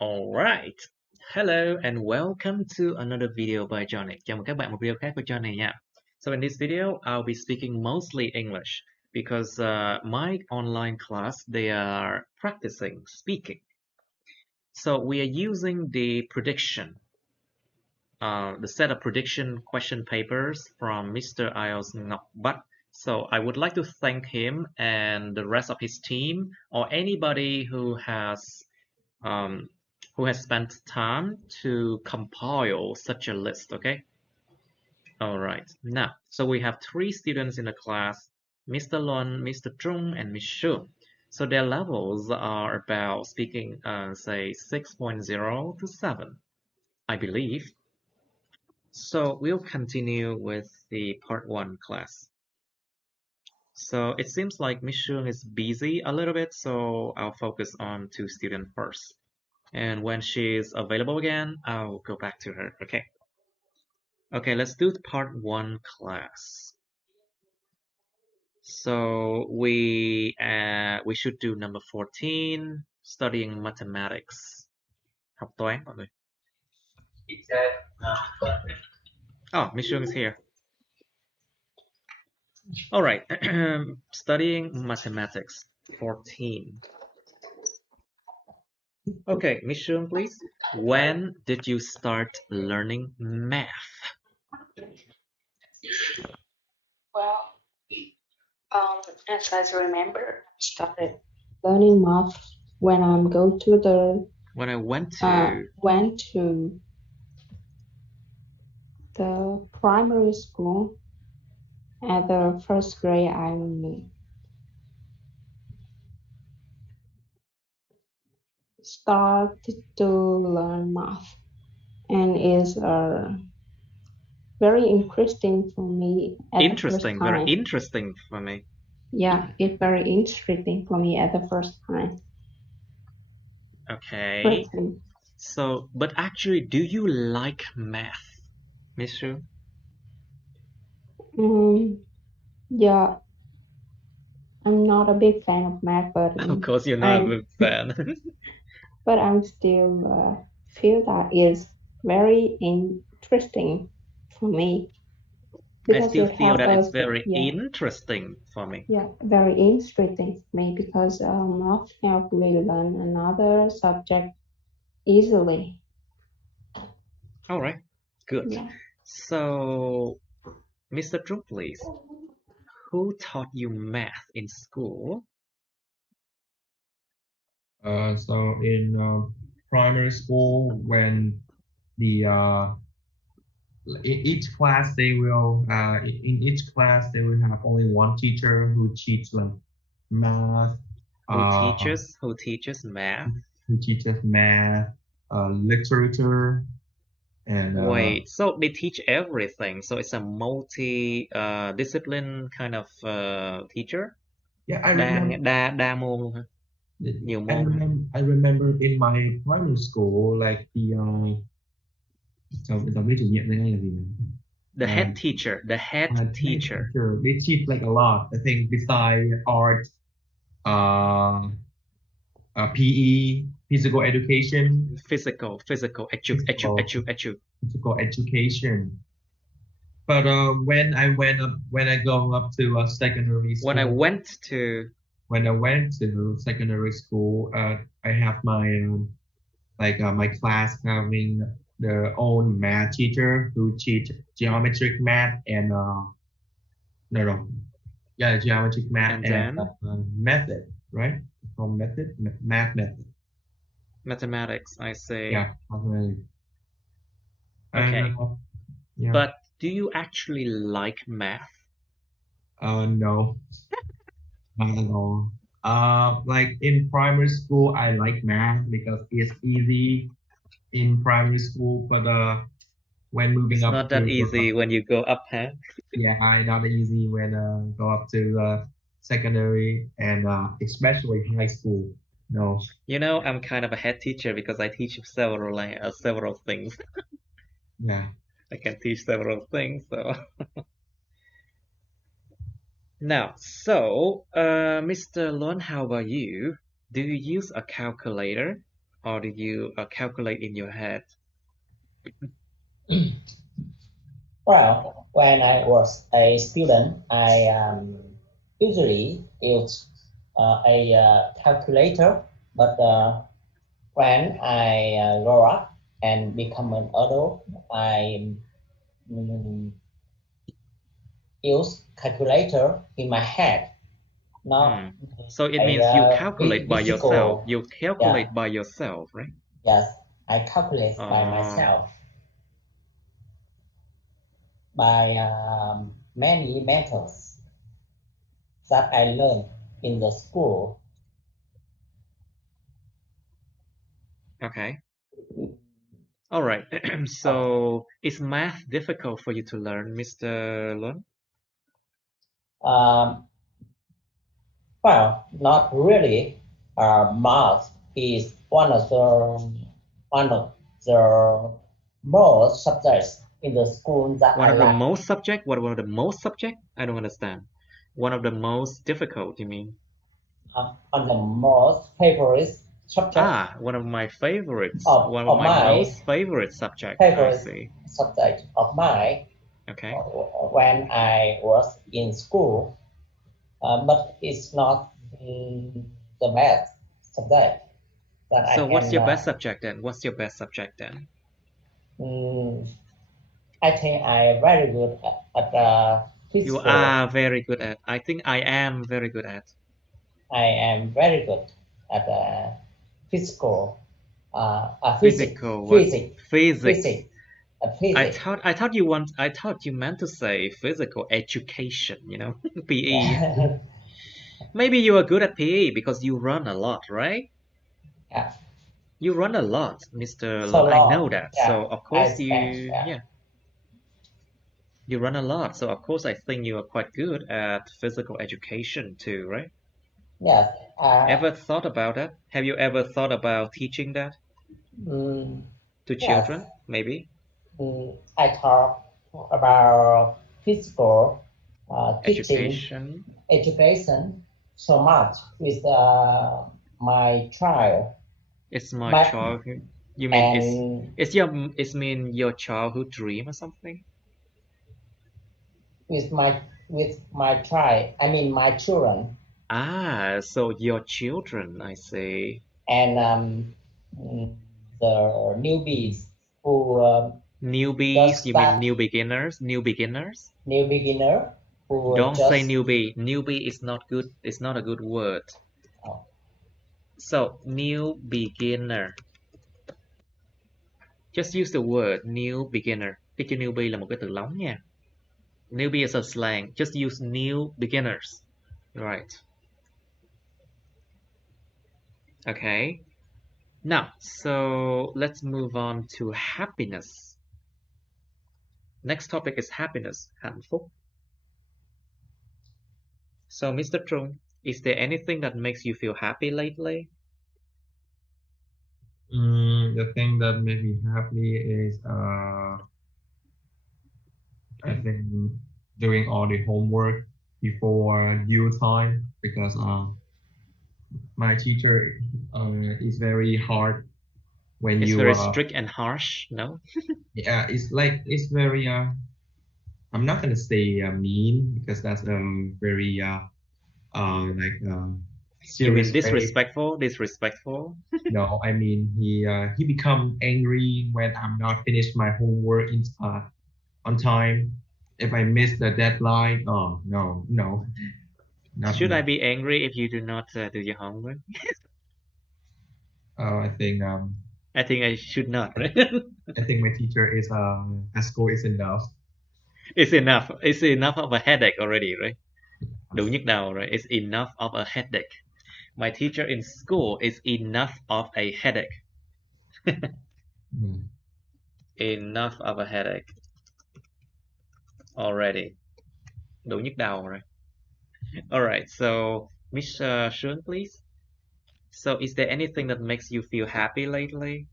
Alright, hello and welcome to another video by Johnny. Chào mừng các bạn một video khác của Johnny nha. So in this video, I'll be speaking mostly English because my online class, they are practicing speaking. So we are using the set of prediction question papers from Mr. IELTS Ngọc. So I would like to thank him and the rest of his team or anybody who has spent time to compile such a list, okay? All right, now, so we have 3 students in the class, Mr. Lon, Mr. Trung, and Ms. Shun. So their levels are about speaking, say, 6.0 to 7, I believe. So we'll continue with the part 1 class. So it seems like Ms. Shun is busy a little bit, so I'll focus on 2 students first. And when she's available again, I'll go back to her, okay? Okay, let's do the part 1 class. So we should do number 14, studying mathematics. Học toán mọi người. Oh, Miss Jung is here. All right, studying mathematics, 14. Okay, Miss Jung, please. When did you start learning math? Well, as I remember, I started learning math when I went to the primary school. At the first grade, I started to learn math, and it's very interesting for me at the first time. Very interesting for me. Yeah, it's very interesting for me at the first time. Okay. So, but actually, do you like math, Miss Shu? Yeah, I'm not a big fan of math, but of course you're not a big fan. But I'm still feel that is very interesting for me. I still feel that it's very interesting for me. Yeah, very interesting for me because math help me learn another subject easily. All right, good. Yeah. So, Mr. Drew, please. Who taught you math in school? So in primary school, when the in each class they will have only one teacher who teaches like math. Who teaches math? Who teaches math, literature, and wait. So they teach everything. So it's a multi-discipline kind of teacher. Yeah, I remember. Đa môn luôn hả? Nhiều môn. I remember in my primary school, like the head teacher. They teach like a lot. I think besides art, PE, physical education. Physical education. But when I go up to secondary school. When I went to secondary school, I have my my class having their own math teacher who teach geometric math and geometric math and method, right? From math method. Mathematics, I say. Yeah, mathematics. Okay. And, but do you actually like math? No, not at all. Like in primary school, I like math because it's easy in primary school, but when moving up, not that easy when you go up, huh? Yeah, not easy when go up to secondary and especially high school. No. You know, I'm kind of a head teacher because I teach several things. Yeah. I can teach several things, so. Now, so, Mr. Lon, how about you? Do you use a calculator? or did you calculate in your head? Well, when I was a student, I usually use a calculator, but when I grow up and become an adult, I use calculator in my head. Not So it means you calculate by yourself. You calculate Yeah. by yourself, right? Yes, I calculate by myself by many methods that I learned in the school. Okay. All right. So is math difficult for you to learn, Mr. Lun? Well, not really. Math is one of the most subjects in the school that One I of the like. most subject? What one of the most subject? I don't understand. One of the most difficult, you mean? On the most favorite subject. One of my favorites. Of my my most favorite subject. favorite I see. subject of mine. Okay. When I was in school, but it's not the best subject that So I what's can. your best subject then? What's your best subject then? I think I am very good at physical. You are very good at. I think I am very good at. I am very good at physical. Physics. I thought you meant to say physical education, you know, PE. Maybe you are good at PE because you run a lot, right? Yeah. You run a lot, Mr. So Lun. I know that. yeah, So of course yeah. You run a lot. So of course I think you are quite good at physical education too, right? Yes. Ever thought about that? Have you ever thought about teaching that to children? Yes. Maybe. I talk about physical Education. education so much with my child. It's my childhood. You mean it's mean your childhood dream or something? With my child, I mean my children. So your children, I see. And the newbies who newbies, you mean new beginners? New beginner who don't say newbie. Newbie is not good. It's not a good word. So new beginner, just use the word new beginner. Cái chữ newbie là một cái từ lóng nha. Newbie is a slang. Just use new beginners. Right. Okay. Now, so let's move on to happiness. Next topic is happiness, hạnh phúc. So, Mr. Trung, is there anything that makes you feel happy lately? The thing that makes me happy is I think doing all the homework before due time, because my teacher is very hard when it's you very strict and harsh, no? Yeah, it's very I'm not gonna say mean, because that's very You mean disrespectful? No, I mean he become angry when I'm not finished my homework on time. If I miss the deadline, oh no. Should I be angry if you do not do your homework? I think I should not, right? I think my teacher is at school is enough. It's enough. It's enough of a headache already, right? Đủ nhức đầu, right? It's enough of a headache. My teacher in school is enough of a headache. Enough of a headache already. Đủ nhức đầu, right? All right. So, Miss Shun, please. So, is there anything that makes you feel happy lately?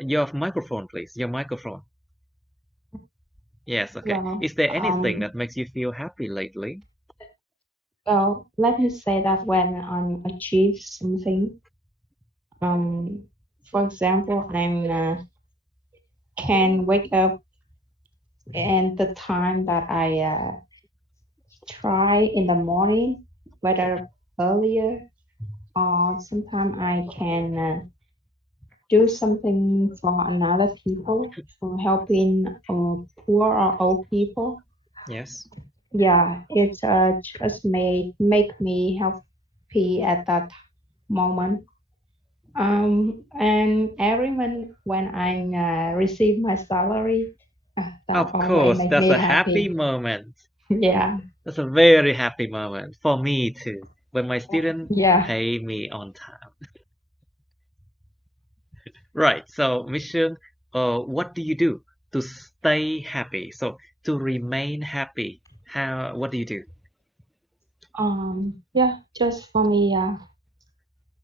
Your microphone, please. Your microphone. Yes, okay. Yeah, Is there anything that makes you feel happy lately? Well, let me say that when I achieve something, for example, I can wake up and the time that I try in the morning, whether earlier or sometimes I can do something for another people, for helping poor or old people. Yes. Yeah, it's just make me happy at that moment. And every month when I receive my salary, that Of always course, make that's me a happy happy. moment. Yeah, That's a very happy moment for me too. When my student yeah. pay me on time. Right. So, Mission, what do you do to stay happy? So, to remain happy, what do you do? Yeah, just for me,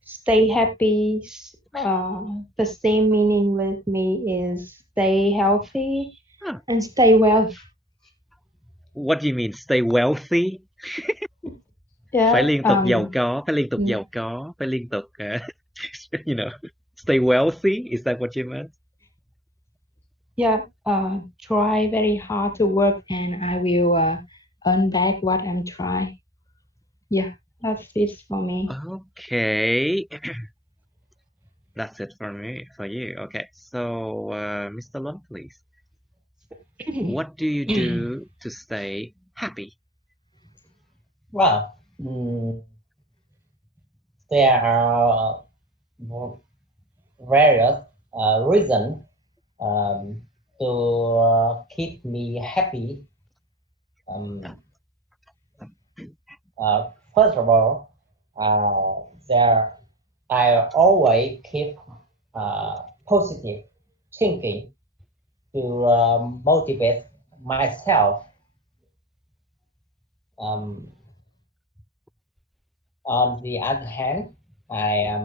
stay happy. The same meaning with me is stay healthy Huh. and stay well. What do you mean? Stay wealthy? Phải Yeah, liên tục giàu có, phải liên tục giàu có, phải liên tục, you know, stay wealthy. Is that what you meant? yeah. Try very hard to work, and I will earn back what I'm trying. Yeah, that's it for me. Okay. That's it for me, for you. Okay. So, Mr. Lund, please. What do you do to stay happy? Well, there are various reasons to keep me happy. First of all, there I always keep positive thinking to motivate myself. On the other hand, I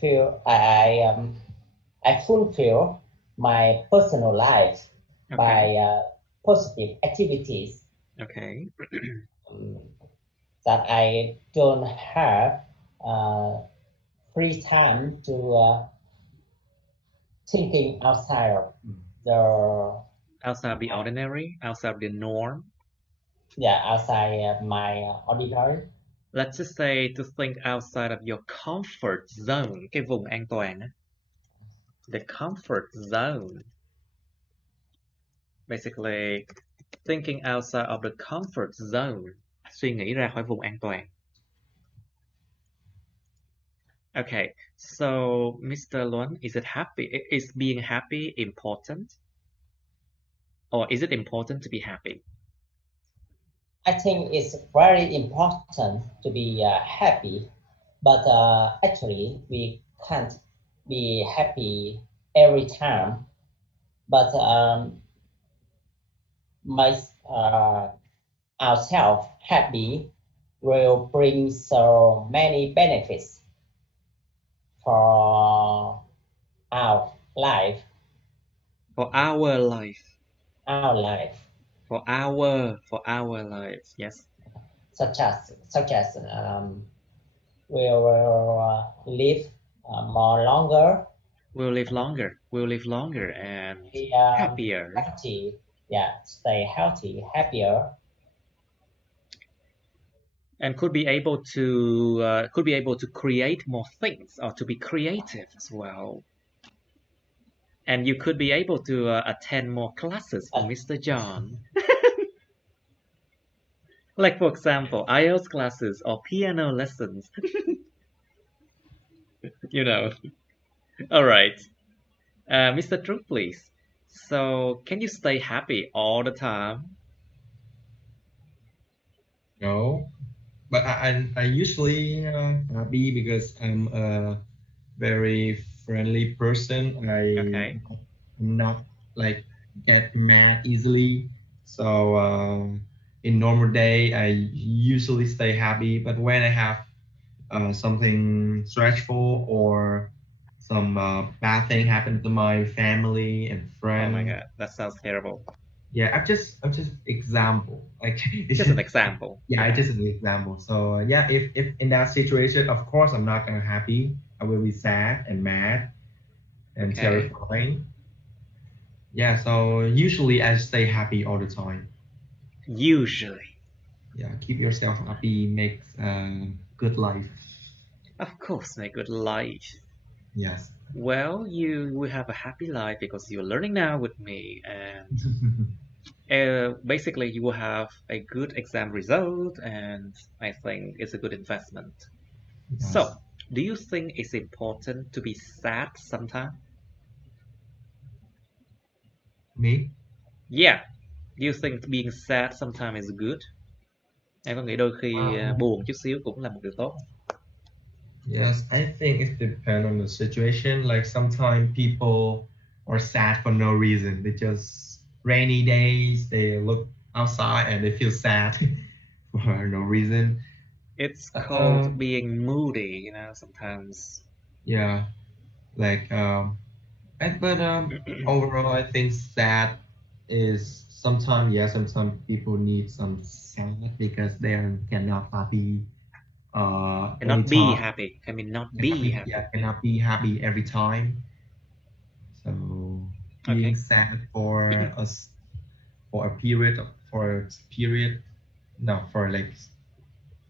feel I fulfill my personal life by positive activities. Okay. That I don't have free time to thinking outside of the Outside the ordinary, outside the norm. outside my ordinary. Let's just say to think outside of your comfort zone, cái vùng an toàn á. The comfort zone. Basically, thinking outside of the comfort zone. Suy nghĩ ra khỏi vùng an toàn. Okay, so Mr. Luan, is being happy important? Or is it important to be happy? I think it's very important to be happy, but actually we can't be happy every time. But my ourselves happy will bring so many benefits for our life. For our life. Our life. For our lives, yes. Such as we will live more longer. We'll live longer and happier. Healthy, stay healthy, happier, and could be able to create more things or to be creative as well. And you could be able to attend more classes from Mr. John. Like, for example, IELTS classes or piano lessons. You know. All right. Mr. Trúc, please. So, can you stay happy all the time? No, but I usually happy because I'm a very friendly person. I'm not like get mad easily. So in normal day, I usually stay happy. But when I have something stressful or some bad thing happen to my family and friends. Oh my God, that sounds terrible. Yeah, I'm just example. Like it's Just an example. Yeah, it's just an example. So yeah, if in that situation, of course I'm not gonna happy. I will be sad and mad and Okay. terrifying. Yeah, so usually I stay happy all the time. Usually. Yeah, keep yourself happy makes a good life. Of course, make good life. Yes. Well, you will have a happy life because you're learning now with me, and basically you will have a good exam result, and I think it's a good investment. Yes. So, do you think it's important to be sad sometimes? Me? Yeah. Do you think being sad sometimes is good? Em có nghĩ đôi khi buồn chút xíu cũng là một điều tốt? Yes, I think it depends on the situation. Like sometimes people are sad for no reason. They just rainy days, they look outside and they feel sad for no reason. It's called being moody, you know, sometimes. Yeah, like but overall, I think sad is sometimes, yeah, sometimes people need some sad because they cannot happy Cannot be anytime. happy. I mean, not be happy. Yeah, cannot be happy every time. So being Okay. sad for us for a period no, for like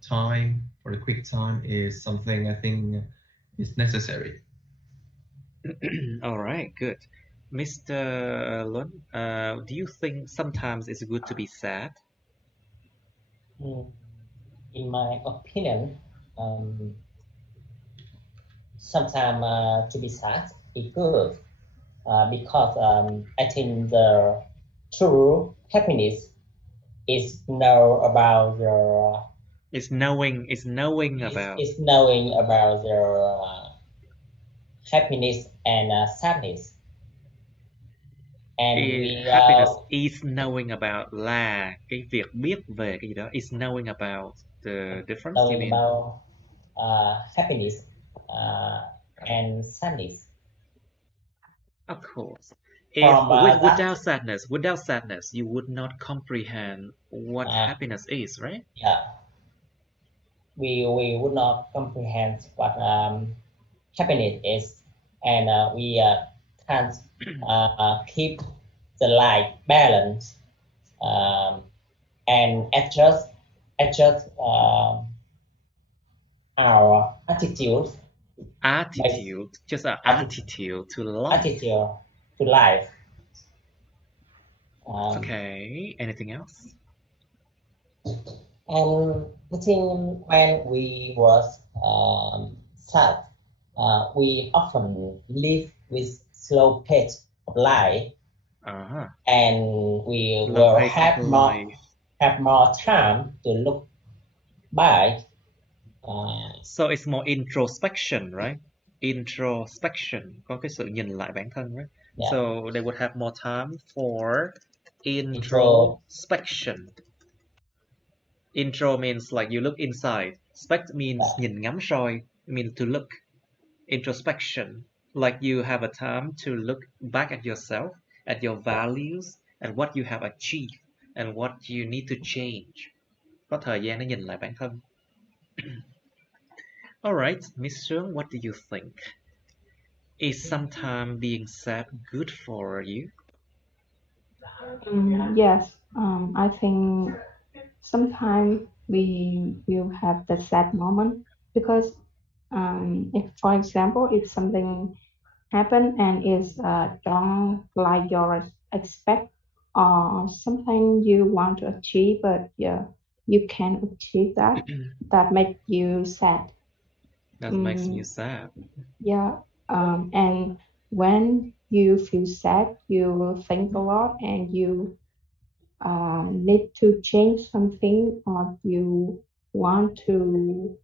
time, for a quick time is something I think is necessary. All right, good. Mr. Lun, do you think sometimes it's good to be sad? In my opinion, sometimes to be sad is good because I think the true happiness is know about your It's knowing about. It's knowing about your happiness and sadness. And we Happiness is knowing about là cái việc biết về cái gì đó. Is knowing about the difference, you knowing mean? about happiness and sadness. Of course. If From without sadness, you would not comprehend what happiness is, right? Yeah, we would not comprehend what happiness is, and we can't keep the life balance and adjust our attitude Just an attitude to life. Okay, anything else? And I think when we was sad, we often live with slow pace of life, and we will have more time to look back. So it's more introspection, right? Introspection, có cái sự nhìn lại bản thân, right? Yeah. So they would have more time for introspection. Intro means like you look inside. Spect means nhìn ngắm soi. It means to look. Introspection, like you have a time to look back at yourself, at your values, and what you have achieved, and what you need to change. Có thời gian để nhìn lại bản thân. All right, Miss Sương, what do you think? Is sometime being sad good for you? Yes, I think sometimes we will have the sad moment because if, for example, if something happen and is don't like your expect or something you want to achieve, but yeah, you can't achieve that, that makes you sad. That makes you sad. Yeah, and when you feel sad, you think a lot and you need to change something or you want to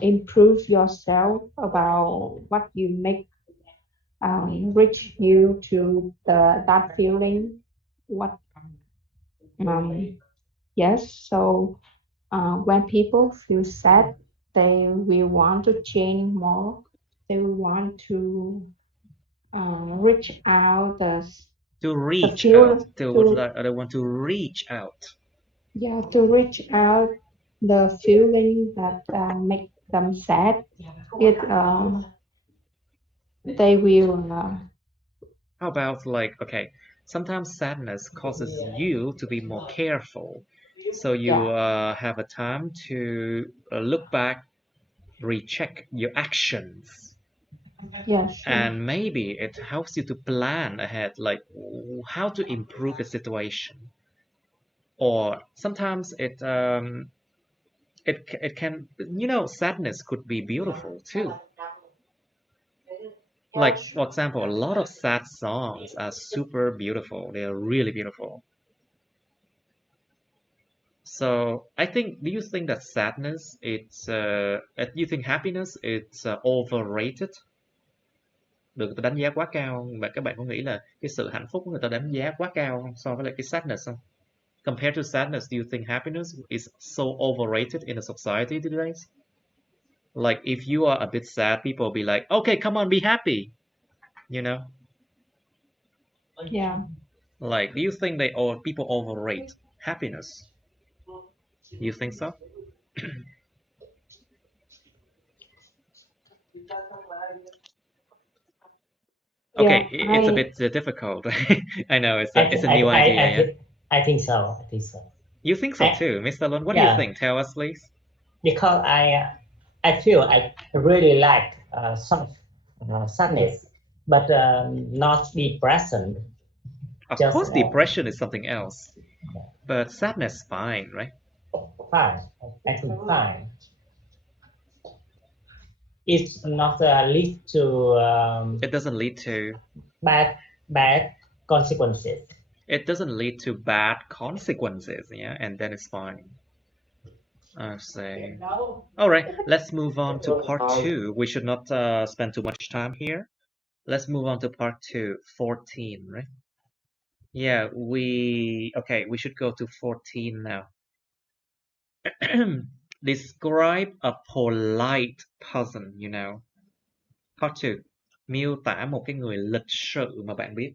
improve yourself about what you make reach you to that feeling. What yes, so when people feel sad, they will want to change more. They will want to reach out To reach feel- out. They want to reach out. Yeah, to reach out the feeling that make them sad. It they will. How about like, okay, sometimes sadness causes you to be more careful. So you have a time to look back, recheck your actions. Yes. And maybe it helps you to plan ahead, like how to improve the situation. Or sometimes it can, sadness could be beautiful too. Like, for example, a lot of sad songs are super beautiful. They are really beautiful. So I think, do you think that sadness, you think happiness, it's overrated? Được người ta đánh giá quá cao không? Và các bạn có nghĩ là cái sự hạnh phúc của người ta đánh giá quá cao không? So với lại cái sadness không? Compared to sadness, do you think happiness is so overrated in a society today? Like, if you are a bit sad, people will be like, okay, come on, be happy. You know? Yeah. Like, do you think people overrate happiness? You think so? Okay, Yeah, it's a bit difficult. I know it's a new idea. I think so. I think so. You think so too, Mr. Lon? What do you think? Tell us, please. Because I feel I really like some sadness, but not depression. Of course, depression is something else, but sadness, fine, right? Fine, I think fine. It's not lead to. It doesn't lead to bad consequences. It doesn't lead to bad consequences, yeah, and then it's fine. I say. All right, let's move on to part 2. We should not spend too much time here. Let's move on to part 2, 14, right? Yeah, we should go to 14 now. Describe a polite person, Part 2. Miêu tả một cái người lịch sự mà bạn biết.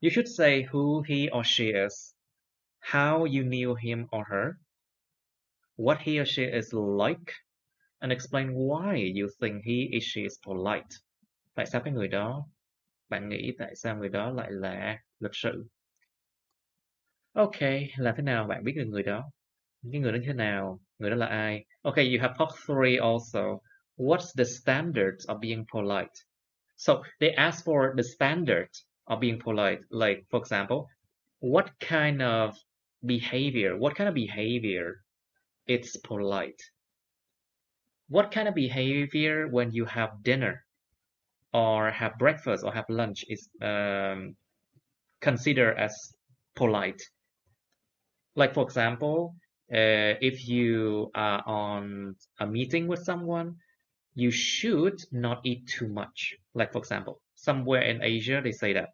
You should say who he or she is, how you knew him or her, what he or she is like, and explain why you think he or she is polite. Tại sao cái người đó, bạn nghĩ tại sao người đó lại là lịch sự? Ok, làm thế nào bạn biết được người đó? Cái người đó như thế nào? Người đó là ai? Okay, you have part 3 also. What's the standards of being polite? So they ask for the standard of being polite. Like, for example, what kind of behavior it's polite? What kind of behavior when you have dinner or have breakfast or have lunch is considered as polite? Like, for example, if you are on a meeting with someone, you should not eat too much. Like, for example, somewhere in Asia they say that.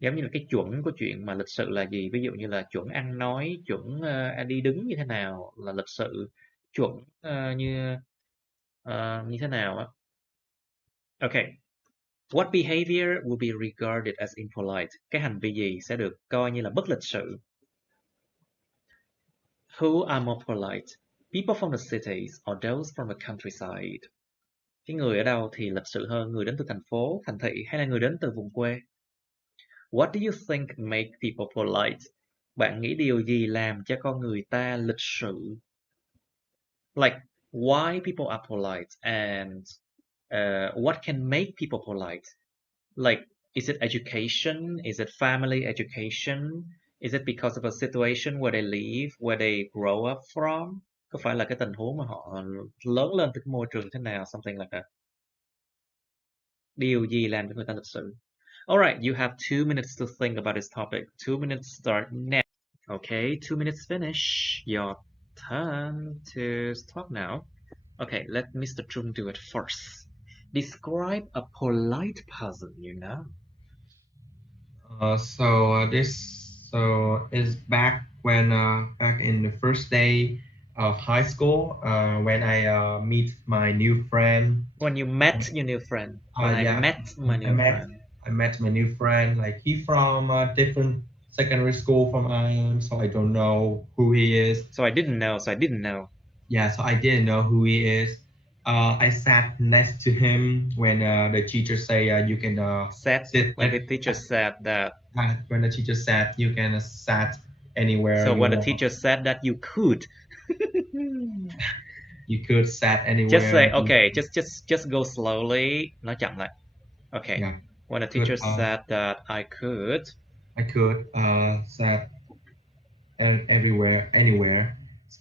Giống như là cái chuẩn của chuyện mà lịch sự là gì? Ví dụ như là chuẩn ăn nói, chuẩn đi đứng như thế nào là lịch sự, chuẩn như thế nào á. Okay. What behavior will be regarded as impolite? Cái hành vi gì sẽ được coi như là bất lịch sự? Who are more polite? People from the cities or those from the countryside? Cái người ở đâu thì lịch sự hơn, người đến từ thành phố, thành thị hay là người đến từ vùng quê? What do you think make people polite? Bạn nghĩ điều gì làm cho con người ta lịch sự? Like, why people are polite and what can make people polite? Like, is it education? Is it family education? Is it because of a situation where they live, where they grow up from? Có phải là cái tình huống mà họ lớn lên từ cái môi trường thế nào? Something like that. Điều gì làm cho người ta lịch sự? Alright, you have 2 minutes to think about this topic. 2 minutes start now. Okay, 2 minutes finish. Your turn to talk now. Okay, let Mr. Trung do it first. Describe a polite person, So is back when back in the first day of high school when I meet my new friend. When you met your new friend. When I met my new friend. I met my new friend. Like he from a different secondary school from I am, so I don't know who he is. So I didn't know. Yeah, so I didn't know who he is. I sat next to him when the teacher say you can sit. When the teacher said that. When the teacher said you can sat anywhere. So when the teacher said that you could. You could sat anywhere. Just say okay. Just go slowly. Nói chậm lại. Okay. Yeah. When the teacher said that I could sat everywhere, anywhere.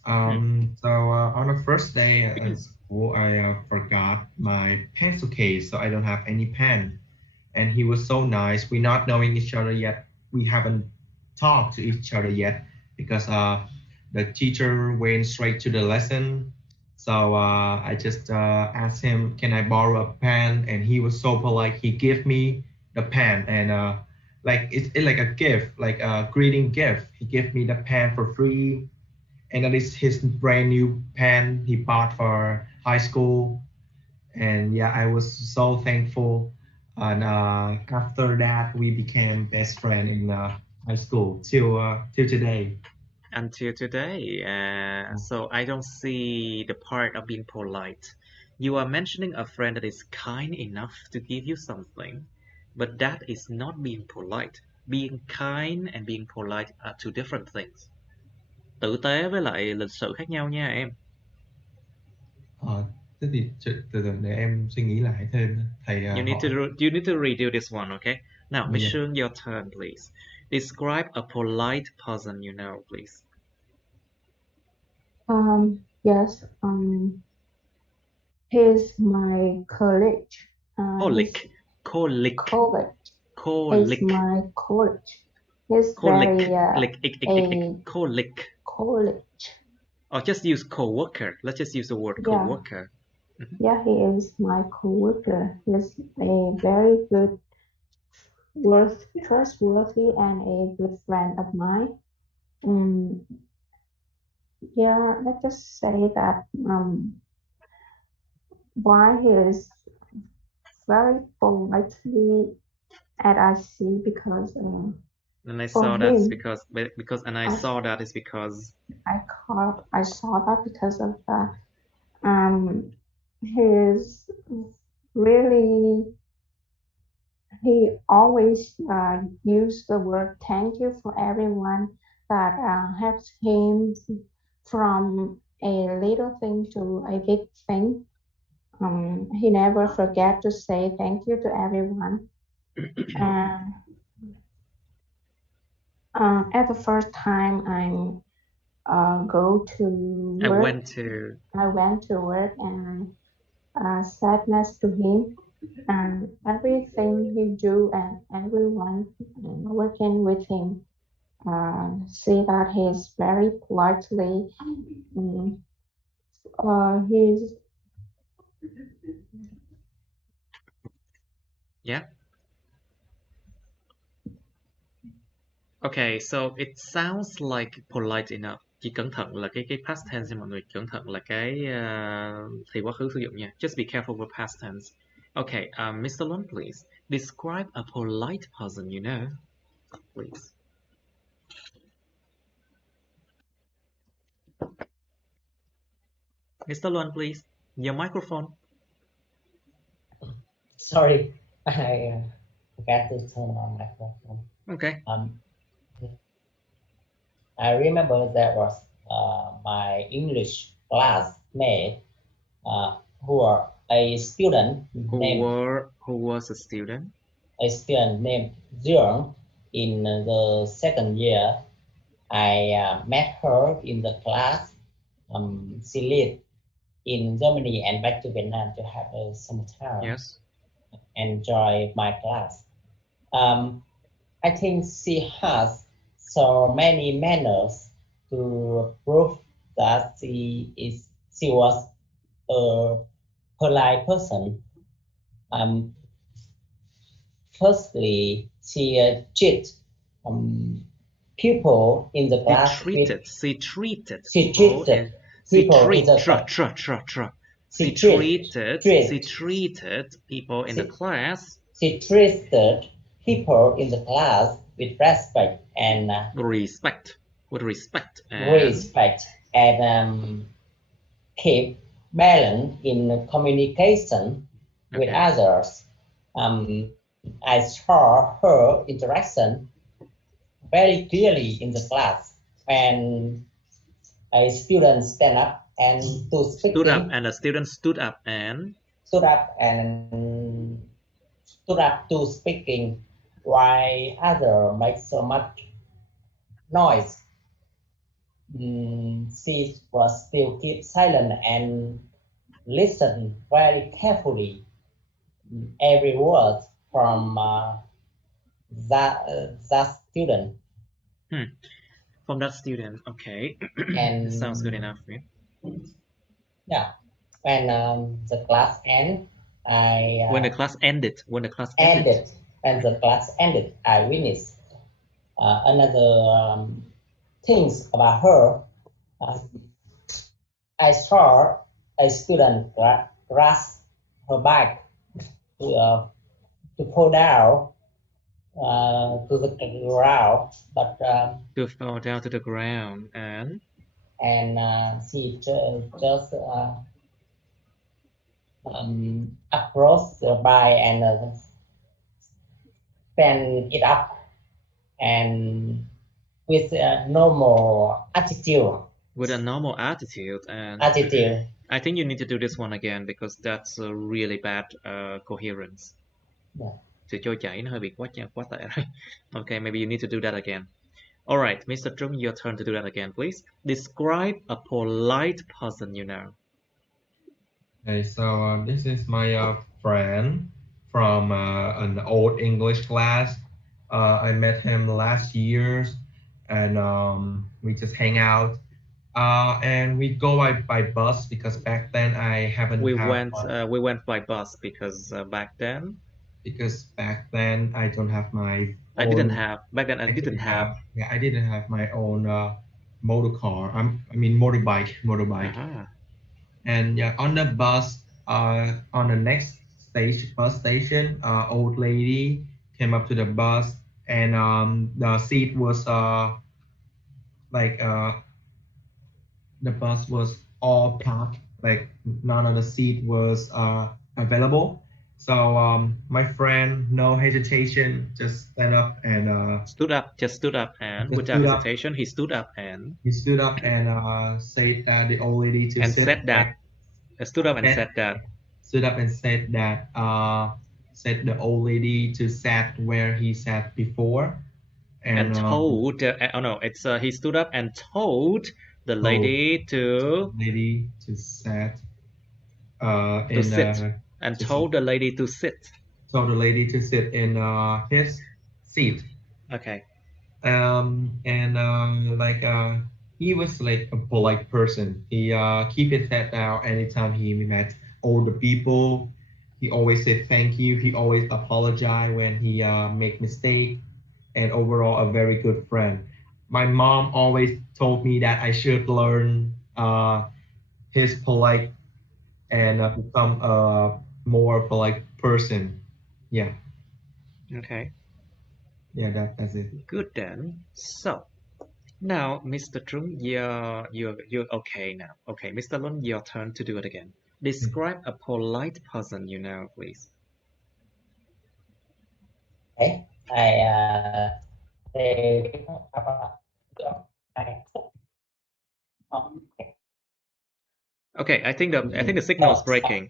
So on the first day at school, I forgot my pencil case, so I don't have any pen. And he was so nice. We're not knowing each other yet. We haven't talked to each other yet because the teacher went straight to the lesson. So I just asked him, can I borrow a pen? And he was so polite. He gave me the pen, and like it's like a gift, like a greeting gift. He gave me the pen for free, and that is his brand new pen he bought for high school. And yeah, I was so thankful. And after that, we became best friends in high school till today. Until today. So I don't see the part of being polite. You are mentioning a friend that is kind enough to give you something, but that is not being polite. Being kind and being polite are two different things. Tử tế với lại lịch sự khác nhau nha em. Thế thì từ để em suy nghĩ lại thêm. Thầy you need to redo this one, okay? Now, Miss Shương, your turn, please. Describe a polite person you know, please. Yes. He's my colleague. Colleague. He's my colleague. He's colleague. Or just use co-worker. Let's just use the word co-worker. Yeah, he is my co-worker. He's a very good, trustworthy, and a good friend of mine. Yeah, let's just say that why he is very politely at I see because and I saw that is because I saw that is because I saw that because of his really he always use the word thank you for everyone that helps him from a little thing to a big thing. He never forget to say thank you to everyone. At the first time I went to work and sat next to him, and everything he do and everyone working with him see that he's very politely. He's Okay, so it sounds like polite enough. Chỉ cẩn thận là cái past tense nha mọi người, cẩn thận là cái thì quá khứ sử dụng nha. Just be careful with past tense. Okay, Mr. Lon, please describe a polite person you know, please. Mr. Lon, please, your microphone. Sorry, I forgot to turn on my microphone. Okay. I remember that was my English classmate who were a student who was a student? A student named Zhang. In the second year, I met her in the class. She lived in Germany and back to Vietnam to have some time. Yes. Enjoy my class. I think she has so many manners to prove that she was a polite person. Firstly, she treated people in the class. She treated She people in the She treated people in the class. She treated people in the class with respect and respect and keep balance in communication with others. I saw her interaction very clearly in the class, and a student stand up and to speaking. Stood up, and a student stood up to speaking, while other make so much noise. She was still keep silent and listen very carefully every word from that student. From that student, okay. And sounds good enough. Yeah. When the class ended, when the class ended. When the class ended, I witnessed another things about her. I saw a student grasp her back to fall down to the ground, but to fall down to the ground, and she just approached by and stand it up and with a normal attitude. With a normal attitude, and I think you need to do this one again because that's a really bad coherence. Yeah. Sự trôi chảy nó hơi bị quá tệ rồi. Okay, maybe you need to do that again. All right, Mr. Trung, your turn to do that again, please. Describe a polite person you know. Okay, so this is my friend from an old English class. I met him last year, and we just hang out. And we go by bus because back then I haven't. We went by bus because back then. Because back then I don't have my. I didn't have my own motor car. I mean motorbike. And yeah, on the bus, on the next bus station, old lady came up to the bus, and the seat was the bus was all packed, like none of the seat was available. So my friend, no hesitation, just stood up, and without hesitation, he stood up and said that the old lady to sit. Said that said the old lady to sat where he sat before, and told. He stood up and told the lady to sit. Told the lady to sit. Told the lady to sit in his seat. Okay. He was like a polite person. He keep his head down anytime he met older people. He always said thank you. He always apologize when he make mistake. And overall, a very good friend. My mom always told me that I should learn his polite and become a more polite person. Yeah. Okay. Yeah, that's it. Good then. So now, Mr. Trung, you're okay now. Okay, Mr. Lun, your turn to do it again. Describe a polite person you know, please. Okay. Okay, I think the signal is breaking.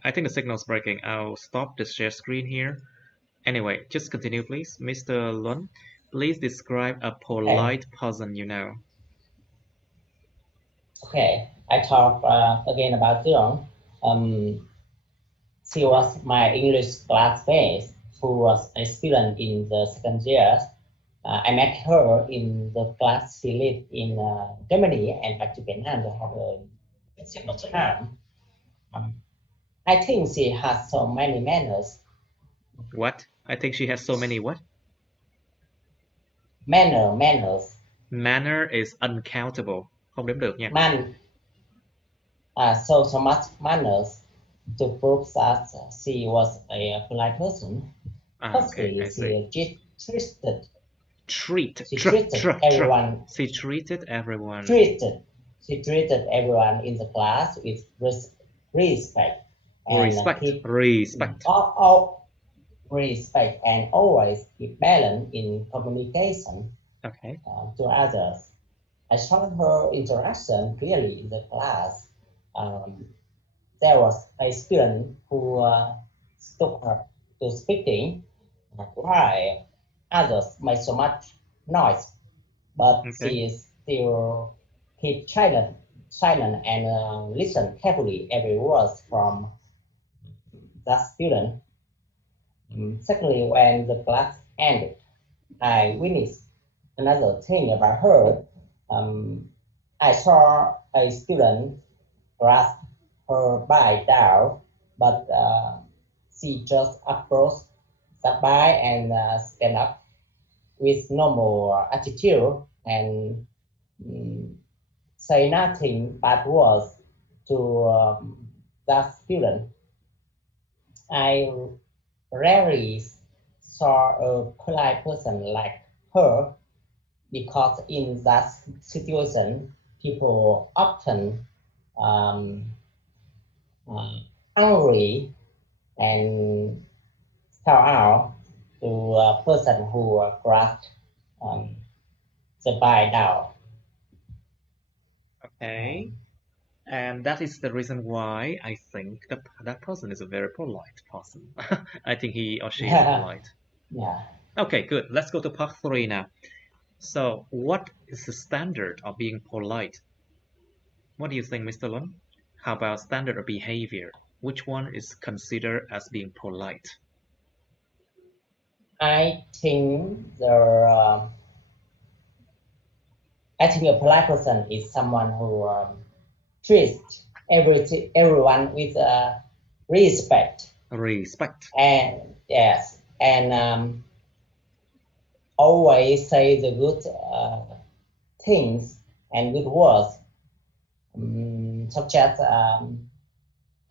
I'll stop the share screen here. Anyway, just continue, please. Mr. Lun, please describe a polite person you know. Okay, I talk again about Zhang. She was my English classmate who was a student in the second year. I met her in the class. She lived in Germany and back to Vietnam to have a simple time. I think she has so many manners. What? I think she has so many what? Manners. Manner is uncountable. Không đếm được nha. so much manners to prove that she was a polite person. Okay, I see. She treated everyone. She treated everyone. She treated everyone in the class with respect. Respect and always keep balance in communication to others. I saw her interaction clearly in the class. There was a student who stopped her to speaking while others made so much noise, but she still keep silent and listen carefully every word from that student. Secondly, when the class ended, I witnessed another thing about her. I saw a student grasp her by down, but she just approached the by and stand up with normal attitude and say nothing but words to that student. I rarely saw a polite person like her because in that situation, people often angry and shout out to a person who grasped the buy down. Okay. And that is the reason why I think that person is a very polite person. I think he or she is polite. Yeah. Okay, good. Let's go to part 3 now. So, what is the standard of being polite? What do you think, Mr. Lun? How about standard of behavior? Which one is considered as being polite? I think a polite person is someone who treats everyone with respect. And yes, and always say the good things and good words, such as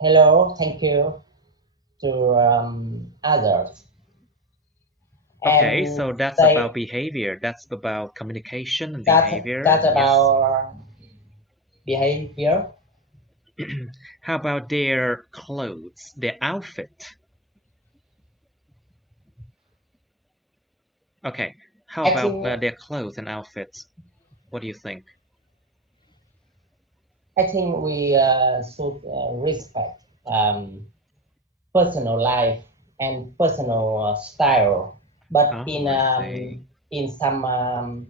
hello, thank you to others. Okay, so that's about behavior. That's about communication and behavior. That's about behavior. How about their clothes, their outfit? Okay, how about their clothes and outfits? What do you think? I think we should respect personal life and personal style, but in some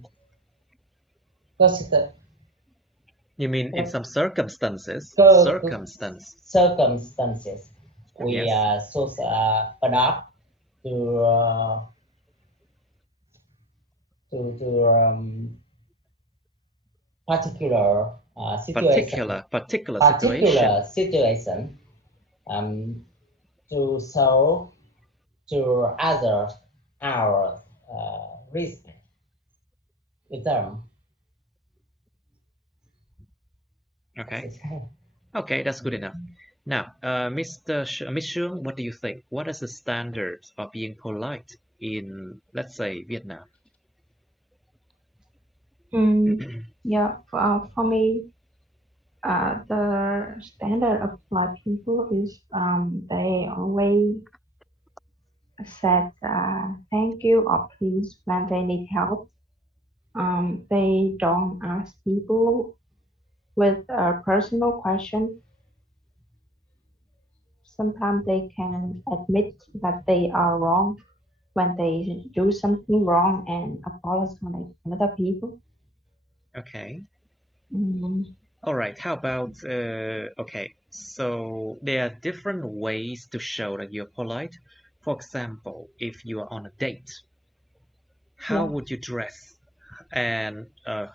you mean in some circumstances? Circumstances, we should adapt to particular situation to show to others our respect with them. Okay, that's good enough. Now, Miss Shung, what do you think? What is the standards of being polite in, let's say, Vietnam? Yeah, for me, the standard of polite people is they always said thank you or please when they need help. They don't ask people with a personal question. Sometimes they can admit that they are wrong when they do something wrong and apologize to other people. Okay. All right. How about okay? So there are different ways to show that you're polite. For example, if you are on a date, how would you dress? And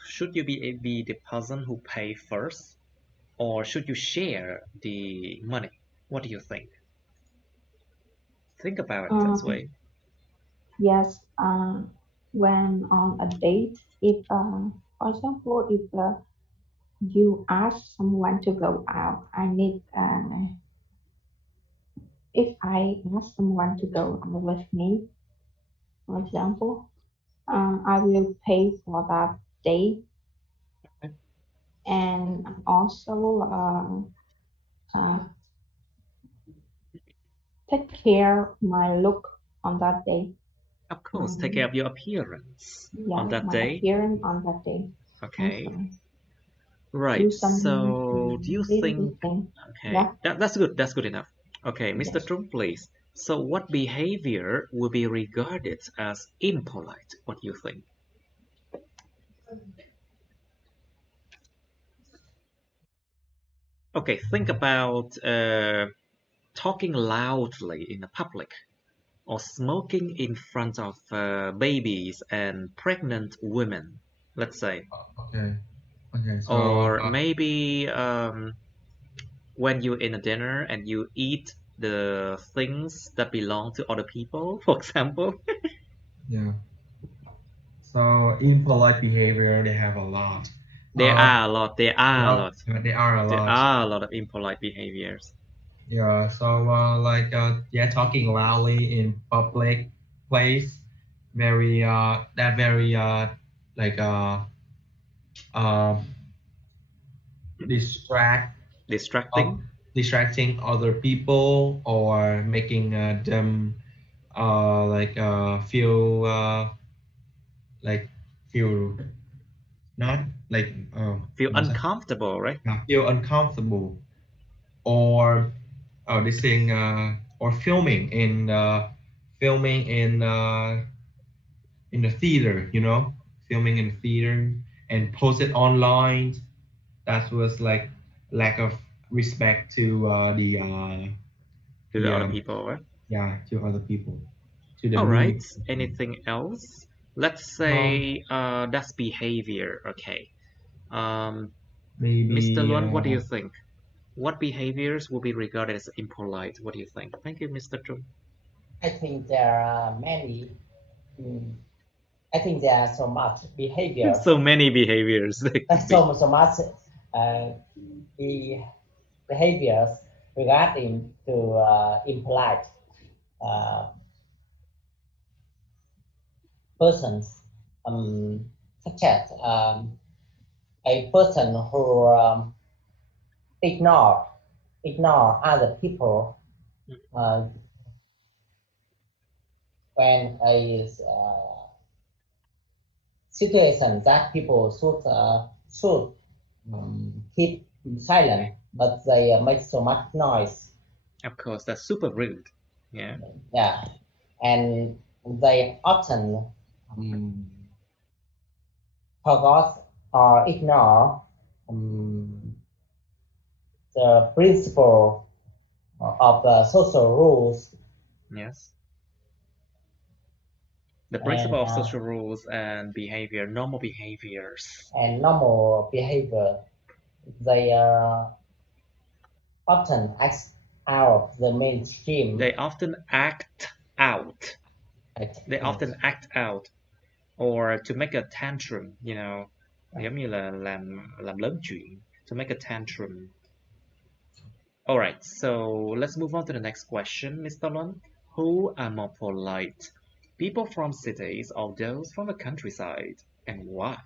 should you be the person who pay first, or should you share the money? What do you think? Think about it this way. Yes, when on a date, if for example, if you ask someone to go out, I need, if I ask someone to go out with me, for example, I will pay for that day. Okay. And also take care of my look on that day. Of course, take care of your appearance Yeah, on that my day. appearance on that day. Okay. Also, Right. do some So do you little think? thing. Okay, Yeah. that's good. That's good enough. Okay, Mr. Yes. Trung, please. So what behavior will be regarded as impolite? What do you think? Okay, think about talking loudly in the public, or smoking in front of babies and pregnant women, let's say. Okay. Okay. So Or maybe when you're in a dinner and you eat the things that belong to other people, for example. yeah. So impolite behavior, they have a lot. There are a lot. There are a Yeah, lot. there are a There lot. are a lot of impolite behaviors. Yeah. So yeah, talking loudly in public place, very that very like uh distract Distracting. distracting other people or making them feel like feel not like Feel uncomfortable, right? feel uncomfortable or this thing or filming in the theater, filming in the theater and post it online. That was like lack of respect to To the other the people, right? yeah, to other people, to the All right. movie. Anything else? Let's Um, say that's behavior. Okay. Mr. maybe Luan, what do you think? What behaviors will be regarded as impolite? What do you think? Thank you, Mr. Trung. I think there are many. mm, I think there are so much behavior, So many behaviors. so much the behaviors regarding to impolite persons, such as a person who ignore other people uh, when a situation that people should keep silent, but they make so much noise. Of course, that's super rude. Yeah. Yeah, and they often forgot or ignore the principle of the social rules. Yes. The principle and of social rules and behavior, normal behaviors. and normal behavior. They often act out of the mainstream. They often act out. They often act out, or to make a tantrum, giống như là làm lớn chuyện, to make a tantrum. All right, so let's move on to the next question, Mr. Luan. Who are more polite? People from cities or those from the countryside, and why?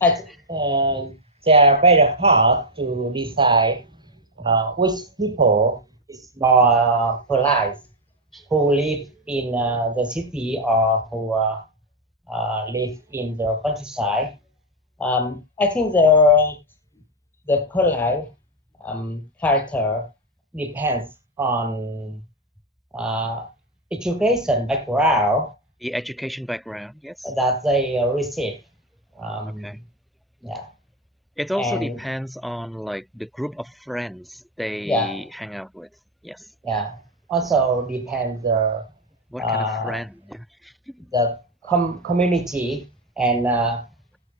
They are very hard to decide which people is more polite, who live in the city or who live in the countryside. I think the polite character depends on education background. The education background, yes. That they receive. Okay. Yeah. It also depends on like the group of friends they hang out with. Yes. Yeah. Also depends what kind of friend. Yeah. The community and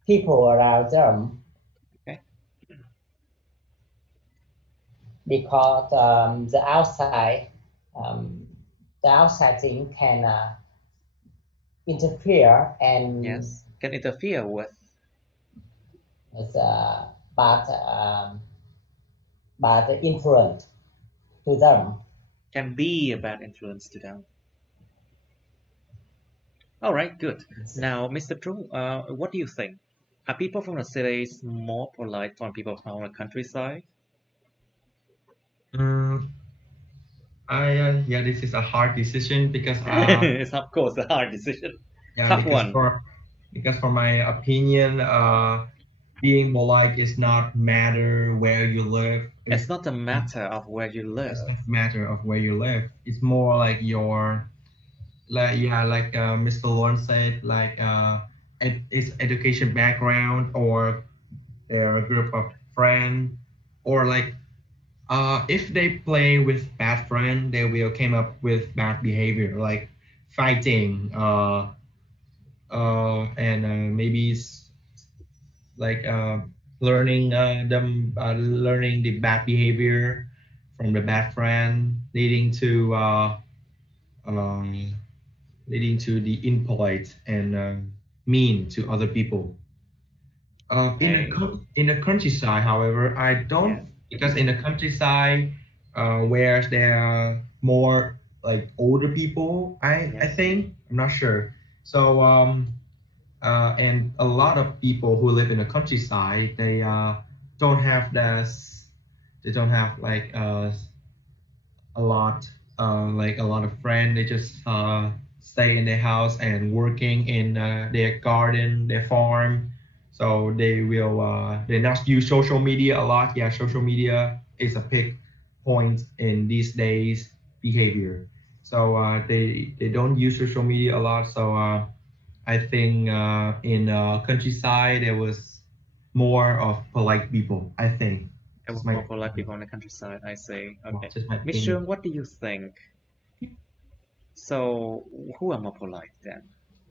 people around them. Okay. Because the outside thing can interfere and yes. can interfere with. It's bad influence to them. Can be a bad influence to them. All right, good. Now, Mr. Trung, what do you think? Are people from the cities more polite than people from the countryside? Yeah, this is a hard decision because It's of course a hard decision. yeah, Tough one. Because for my opinion, being polite is not matter where you live. It's not a matter of where you live. It's not a matter of where you live. It's more like your, like Mr. Lawrence said, like it's education background or a group of friends, or like if they play with bad friend, they will came up with bad behavior like fighting, and maybe like learning learning the bad behavior from the bad friend, leading to the impolite and mean to other people. In the countryside, however, I don't, because in the countryside, where there are more like older people, I think, I'm not sure. So and a lot of people who live in the countryside, they don't have this, they don't have a lot like a lot of friends. They just stay in their house and working in their garden, their farm. So they not use social media a lot. Yeah, social media is a big point in these days behavior. So they don't use social media a lot. So I think in countryside there was more of polite people, I think. There were more polite people in the countryside, I see. Okay. Well, Miss Shung, what do you think? So, who are more polite then?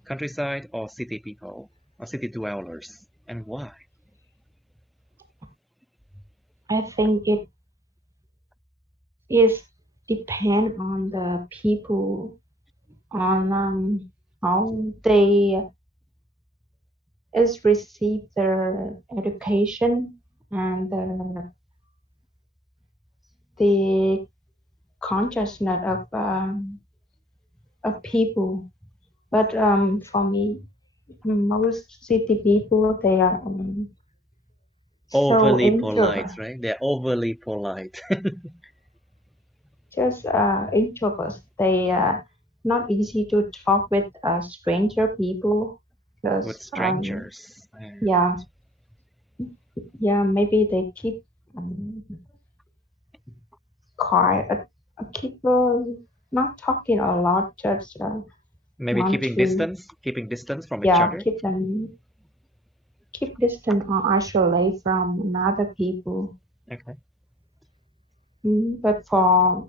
Countryside or city people? Or city dwellers? And why? I think it is depend on the people, on how they is receive their education and the consciousness of people. But for me, most city people, they are Overly so polite, introvert. right? They're overly polite. Just introverts. They not easy to talk with stranger people because With strangers. yeah, maybe they keep quiet, keep not talking a lot, just maybe keeping distance from each other. Keep distance or isolate from other people. Okay. But for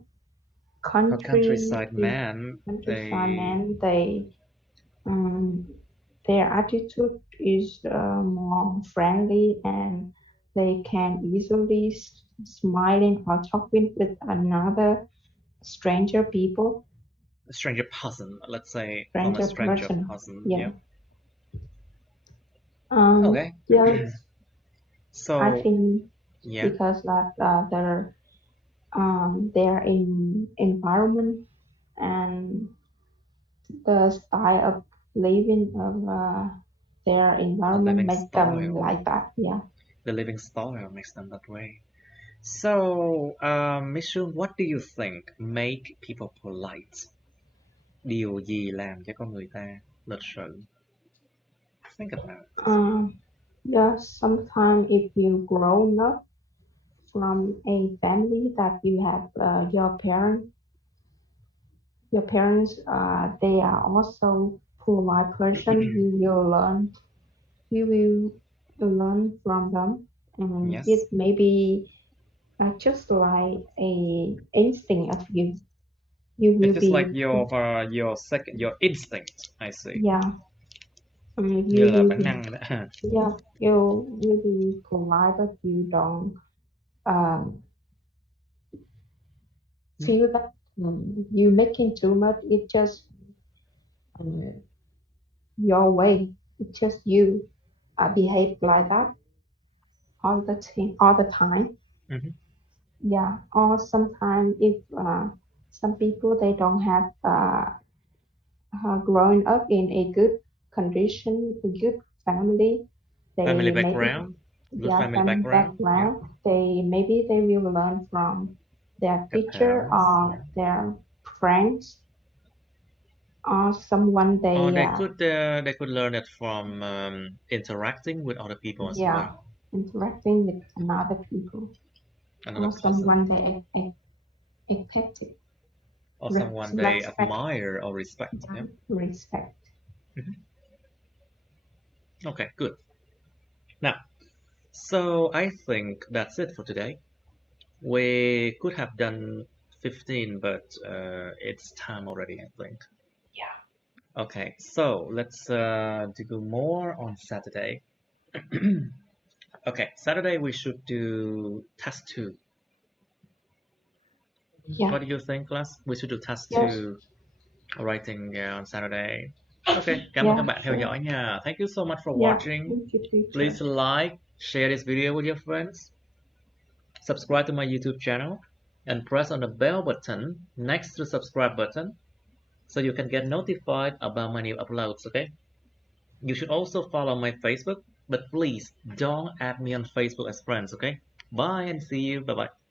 countryside man, their attitude is more friendly, and they can easily smiling or talking with another stranger people. A stranger person, let's say, Stranger from a stranger person. Yeah. Okay. Yeah. So I think because that their environment and the style of living of their environment makes them like that. Yeah. The living style makes them that way. So, Miss Shung, what do you think make people polite? Điều gì làm cho con người ta lịch sự? Think about it. Yeah, sometimes if you grown up from a family that you have your parents they are also polite person, you will learn from them, and it may be just like a instinct of you. You will it's just be like your instinct, I see. Yeah. Như là bản năng. Yeah, you will be polite, but you don't feel that you making too much. It's just your way. It's just you behave like that all the time. Mm-hmm. Yeah, or sometimes if some people they don't have grown up in a good condition, a good family, Family they maybe background, good family family background. Yeah. background, maybe they will learn from their Their teacher parents. or their friends or someone Or they they could learn it from interacting with other people as yeah well. interacting with another people Another or person. someone they expected Or someone they respect. admire or respect. Yeah. Respect. Okay, good. Now, so I think that's it for today. We could have done 15, but it's time already, I think. Yeah. Okay, so let's do more on Saturday. Okay, Saturday we should do test 2. Yeah. What do you think, class? We should do test Yes. 2 writing on Saturday. Okay, cảm ơn các bạn theo dõi nha. Thank you so much for watching. Thank you, teacher. Please like, share this video with your friends. Subscribe to my YouTube channel and press on the bell button next to the subscribe button so you can get notified about my new uploads, okay? You should also follow my Facebook, but please don't add me on Facebook as friends, okay? Bye and see you. Bye-bye.